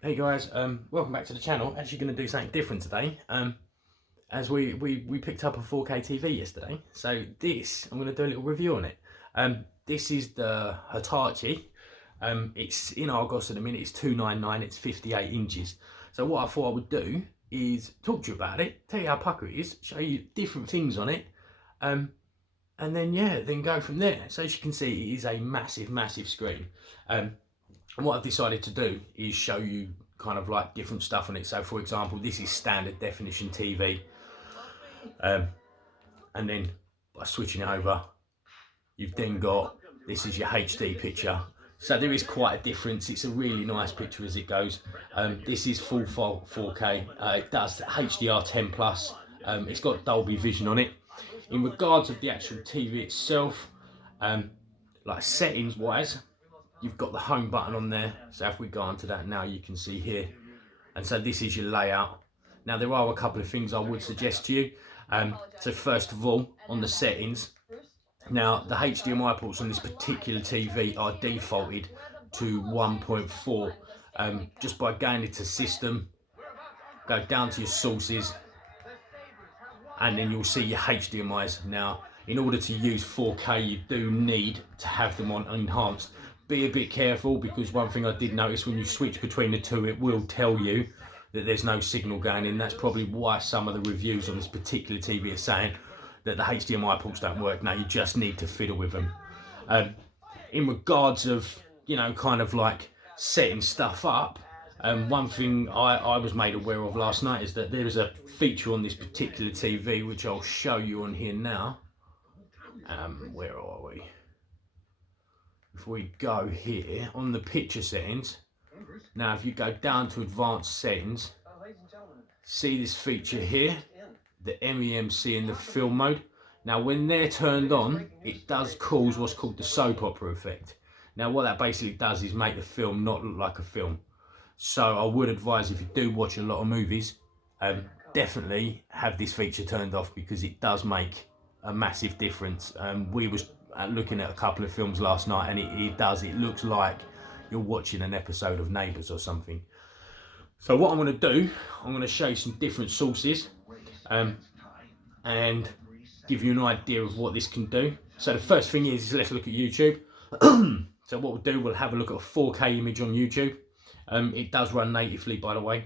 Hey guys, welcome back to the channel. Actually going to do something different today. As we picked up a 4K TV yesterday, so this I'm going to do a little review on it. This is the Hitachi. It's in Argos at the minute. It's 299. It's 58 inches. So what I thought I would do is talk to you about it, tell you how pucker it is, show you different things on it, and then then go from there. So as you can see, it is a massive screen. And what I've decided to do is show you kind of like different stuff on it. So for example, this is standard definition TV. And then by switching it over, you've then got, this is your HD picture. So there is quite a difference. It's a really nice picture as it goes. This is full 4K. It does HDR10 plus. It's got Dolby Vision on it. In regards of the actual TV itself, like settings wise, you've got the home button on there. So if we go onto that now, you can see here. And so this is your layout. Now there are a couple of things I would suggest to you. So first of all, on the settings, now the HDMI ports on this particular TV are defaulted to 1.4. Just by going into system, go down to your sources, and then you'll see your HDMIs. Now, in order to use 4K, you do need to have them on enhanced. Be a bit careful, because one thing I did notice, when you switch between the two, it will tell you that there's no signal going in. That's probably why some of the reviews on this particular TV are saying that the HDMI ports don't work. Now you just need to fiddle with them. In regards of, kind of like setting stuff up, one thing I was made aware of last night is that there is a feature on this particular TV, which I'll show you on here now. Where are we? If we go here on the picture settings, now if you go down to advanced settings, see this feature here, the MEMC and the film mode. Now when they're turned on, it does cause what's called the soap opera effect. Now what that basically does is make the film not look like a film. So I would advise, if you do watch a lot of movies, definitely have this feature turned off, because it does make a massive difference. We was looking at a couple of films last night, and it looks like you're watching an episode of Neighbours or something. So what I'm going to do, I'm going to show you some different sources, and give you an idea of what this can do. So the first thing is let's look at YouTube. So what we'll do, we'll have a look at a 4K image on YouTube. It does run natively, by the way.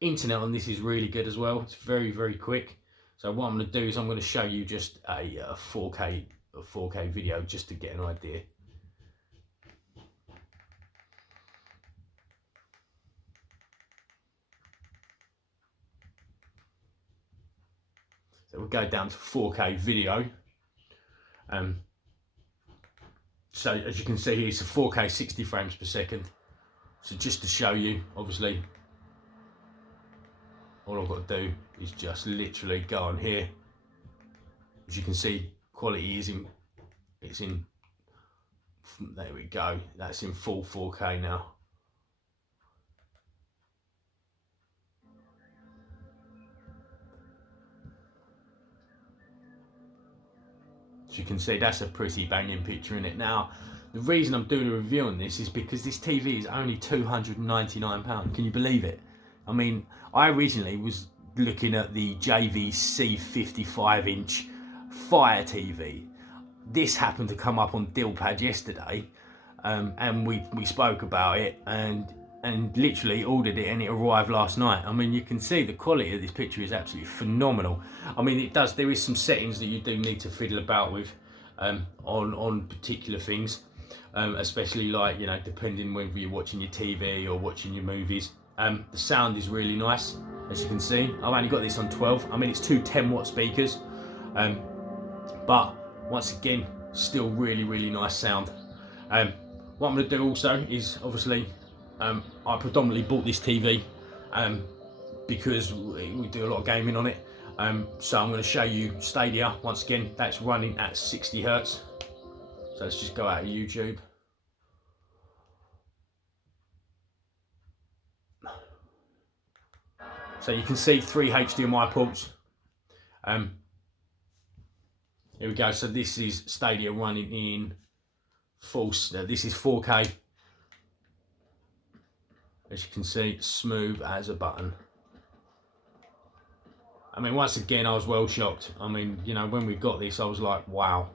Internet on this is really good as well. It's very quick. So what I'm going to do is I'm going to show you just a 4K video, just to get an idea. So we'll go down to 4K video. So as you can see here, it's a 4K 60 frames per second. So just to show you, obviously, all I've got to do is just literally go on here. As you can see, quality is in, there we go, that's in full 4K now. As you can see, that's a pretty banging picture in it. Now, the reason I'm doing a review on this is because this TV is only £299. Can you believe it? I mean, I originally was looking at the JVC 55-inch Fire TV. This happened to come up on Dealpad yesterday, and we spoke about it, and literally ordered it, and it arrived last night. I mean, you can see the quality of this picture is absolutely phenomenal. I mean, there is some settings that you do need to fiddle about with on particular things, especially like, depending whether you're watching your TV or watching your movies. The sound is really nice, as you can see. I've only got this on 12. I mean, it's two 10-watt speakers, but once again, still really nice sound. What I'm going to do also is, obviously, I predominantly bought this TV because we do a lot of gaming on it. So I'm going to show you Stadia. Once again, that's running at 60 Hz. So let's just go out of YouTube. So you can see 3 HDMI ports. Here we go. So this is Stadia running in full. This is 4K. As you can see, smooth as a button. I mean, once again, I was well shocked. I mean, you know, when we got this, I was like, wow.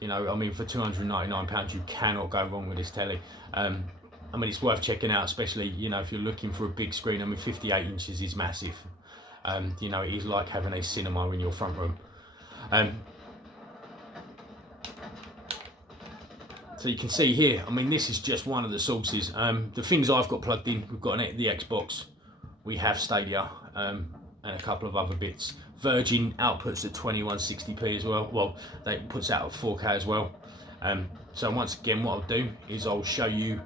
You know, I mean, for £299, you cannot go wrong with this telly. I mean, it's worth checking out, especially, you know, if you're looking for a big screen. I mean, 58 inches is massive. You know, it is like having a cinema in your front room. So you can see here, I mean, this is just one of the sources. The things I've got plugged in, we've got the Xbox, we have Stadia, and a couple of other bits. Virgin outputs at 2160p as well. Well, they puts out at 4K as well. So once again, what I'll do is I'll show you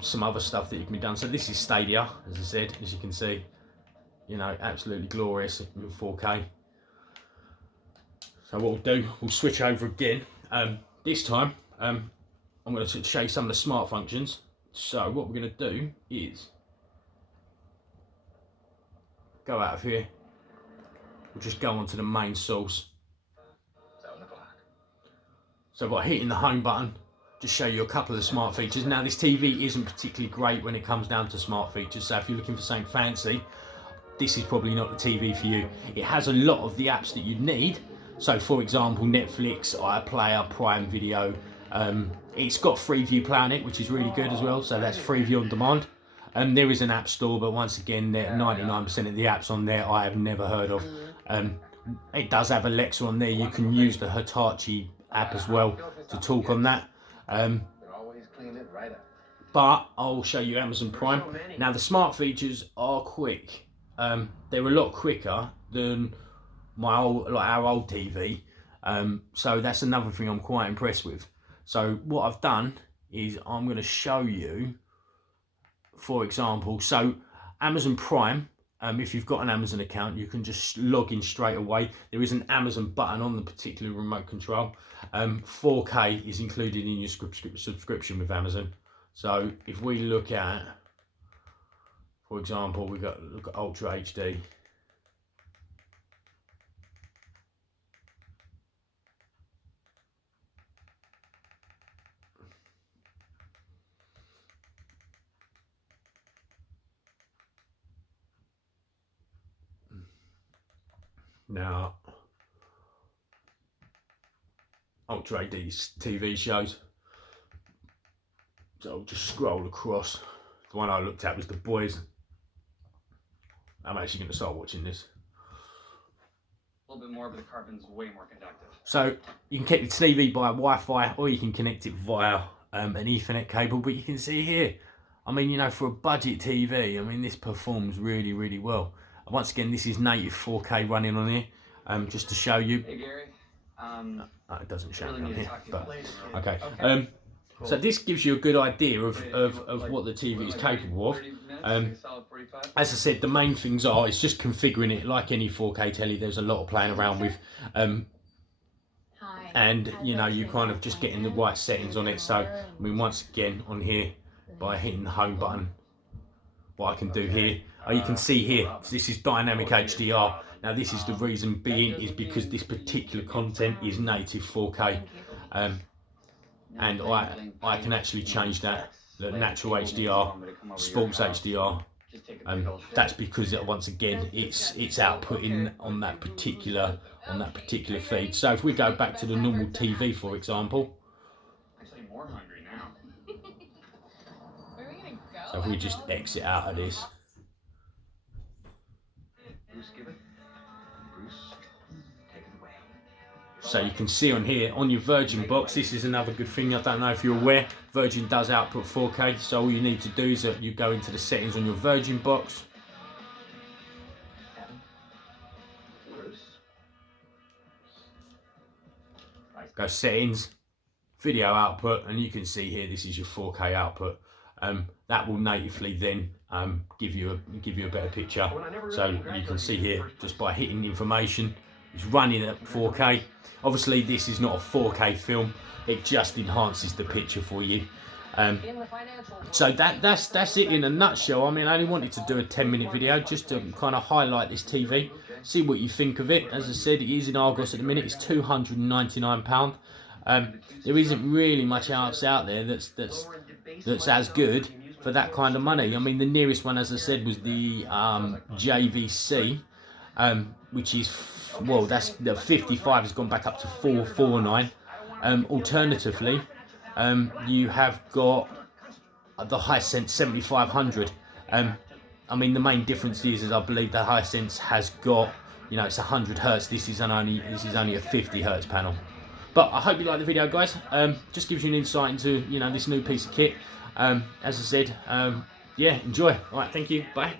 some other stuff that you can be done. So this is Stadia, as I said, as you can see, you know, absolutely glorious with 4K. So what we'll do, we'll switch over again. This time, I'm going to show you some of the smart functions. So what we're going to do is go out of here. We'll just go onto the main source. So by hitting the home button, just show you a couple of the smart features. Now this TV isn't particularly great when it comes down to smart features. So if you're looking for something fancy, this is probably not the TV for you. It has a lot of the apps that you need. So for example, Netflix, iPlayer, Prime Video. It's got Freeview Play on it, which is really good as well. So that's Freeview on demand. There is an app store, but once again, 99% of the apps on there I have never heard of. It does have Alexa on there. You can use the Hitachi app as well to talk on that. But I'll show you Amazon Prime. Now the smart features are quick. They're a lot quicker than our old TV. So that's another thing I'm quite impressed with. So what I've done is I'm going to show you, for example, so Amazon Prime, if you've got an Amazon account, you can just log in straight away. There is an Amazon button on the particular remote control. 4K is included in your subscription with Amazon. So if we look at, for example, look at Ultra HD. Now, Ultra HD TV shows. So I'll just scroll across. The one I looked at was The Boys. I'm actually going to start watching this. A little bit more, but the carbon's way more conductive. So you can connect the TV by Wi-Fi, or you can connect it via an Ethernet cable. But you can see here, I mean, you know, for a budget TV, I mean, this performs really, really well. Once again, this is native 4K running on here, just to show you. Hey Gary, it doesn't show really on need to here, talk to you but later. okay. Cool. So this gives you a good idea of what the TV is capable of. As I said, the main things are, it's just configuring it like any 4K telly. There's a lot of playing around with. And you know, you kind of just getting the right settings on it. So I mean, once again on here, by hitting the home button, what I can do here, you can see here, this is dynamic HDR. Now this is the reason being is because this particular content is native 4K. And I can actually change that, the natural HDR, sports HDR. That's because once again it's outputting on that particular feed. So if we go back to the normal TV, for example, so if we just exit out of this, so you can see on here, on your Virgin box, this is another good thing, I don't know if you're aware, Virgin does output 4K, so all you need to do is that you go into the settings on your Virgin box. Go settings, video output, and you can see here, this is your 4K output. That will natively then give you a better picture. So you can see here, just by hitting information, it's running at 4K. Obviously this is not a 4K film, it just enhances the picture for you. So that's it in a nutshell. I mean, I only wanted to do a 10-minute video just to kind of highlight this TV, see what you think of it. As I said, it is in Argos at the minute, it's £299. There isn't really much else out there that's as good for that kind of money. I mean, the nearest one, as I said, was the JVC, which is, well, that's the 55 has gone back up to 449. Alternatively, you have got the Hisense 7500. I mean, the main difference is I believe the Hisense has got, you know, it's 100 hertz. This is only a 50 hertz panel. But I hope you like the video, guys. Just gives you an insight into, you know, this new piece of kit. As I said, yeah, enjoy. All right, thank you. Bye.